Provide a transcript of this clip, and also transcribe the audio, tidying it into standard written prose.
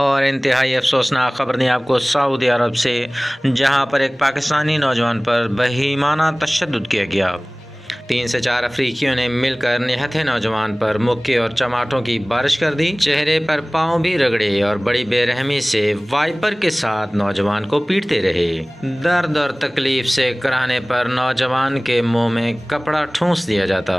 और इंतहाई अफसोसनाक खबर दी आपको सऊदी अरब से, जहां पर एक पाकिस्तानी नौजवान पर बहीमाना तशद्दुद किया गया। 3 से 4 अफ्रीकियों ने मिलकर निहत्थे नौजवान पर मुक्के और चमाटों की बारिश कर दी। चेहरे पर पाँव भी रगड़े और बड़ी बेरहमी से वाइपर के साथ नौजवान को पीटते रहे। दर्द और तकलीफ से कराहने पर नौजवान के मुंह में कपड़ा ठूंस दिया जाता।